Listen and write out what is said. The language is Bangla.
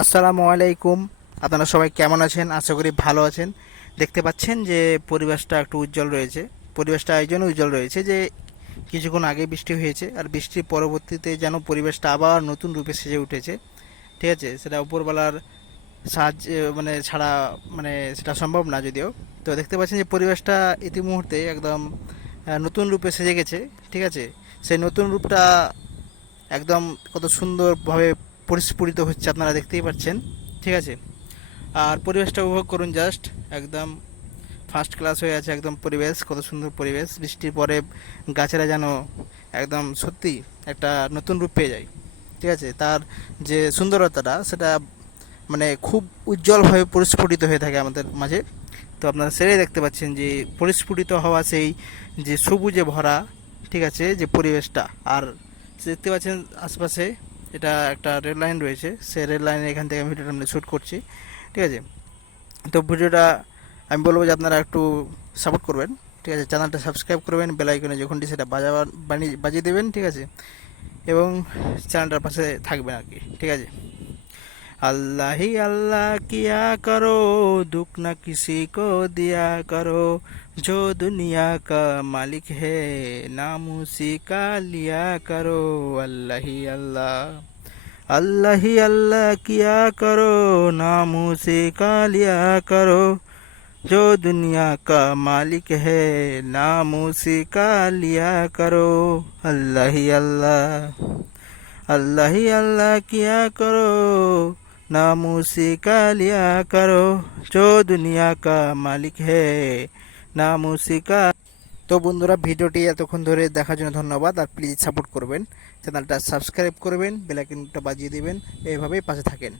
আসসালামু আলাইকুম। আপনারা সবাই কেমন আছেন? আশা করি ভালো আছেন। দেখতে পাচ্ছেন যে পরিবেশটা একটু উজ্জ্বল রয়েছে। পরিবেশটা এই জন্য উজ্জ্বল রয়েছে যে কিছুক্ষণ আগে বৃষ্টি হয়েছে, আর বৃষ্টির পরবর্তীতে যেন পরিবেশটা আবার নতুন রূপে সেজে উঠেছে। ঠিক আছে, সেটা উপরওয়ালার সাহায্য মানে ছাড়া মানে সেটা সম্ভব না যদিও। তো দেখতে পাচ্ছেন যে পরিবেশটা ইতিমুহূর্তে একদম নতুন রূপে সেজে গেছে। ঠিক আছে, সেই নতুন রূপটা একদম কত সুন্দরভাবে পরিস্ফুটিত হচ্ছে আপনারা দেখতেই পাচ্ছেন। ঠিক আছে, আর পরিবেশটা উপভোগ করুন জাস্ট। একদম ফার্স্ট ক্লাস হয়ে আছে একদম পরিবেশ, কত সুন্দর পরিবেশ। বৃষ্টির পরে গাছেরা যেন একদম সত্যি একটা নতুন রূপ পেয়ে যায়। ঠিক আছে, তার যে সুন্দরতাটা সেটা মানে খুব উজ্জ্বলভাবে পরিস্ফুটিত হয়ে থাকে আমাদের মাঝে। তো আপনারা সেটাই দেখতে পাচ্ছেন যে পরিস্ফুটিত হওয়া সেই যে সবুজে ভরা, ঠিক আছে, যে পরিবেশটা। আর দেখতে পাচ্ছেন আশপাশে এটা একটা রেল লাইন রয়েছে, সেই রেল লাইনের এখান থেকে আমি ভিডিওটা শ্যুট করছি। ঠিক আছে, তো ভিডিওটা আমি বলবো যে আপনারা একটু সাপোর্ট করবেন। ঠিক আছে, চ্যানেলটা সাবস্ক্রাইব করবেন, বেল আইকনে যখনটি সেটা বাজিয়ে দেবেন। ঠিক আছে, এবং চ্যানেলটার পাশে থাকবেন আর কি। ঠিক আছে, अल्लाह ही अल्लाह किया करो, दुख न किसी को दिया करो, जो दुनिया का मालिक है नाम उसी का लिया करो। अल्लाह ही अल्लाह, अल्लाह ही अल्लाह किया करो, नाम उसी का लिया करो, जो दुनिया का मालिक है नाम उसी का लिया करो। अल्लाह ही अल्लाह, अल्लाह ही अल्लाह किया करो, नाम उसी का लिया करो, जो दुनिया का मालिक है नाम उसी का। তো বন্ধুরা, ভিডিওটি এতক্ষণ ধরে দেখার জন্য ধন্যবাদ। আর প্লিজ সাপোর্ট করবেন, চ্যানেলটা সাবস্ক্রাইব করবেন, বেল আইকনটা বাজিয়ে দিবেন, এইভাবেই পাশে থাকেন।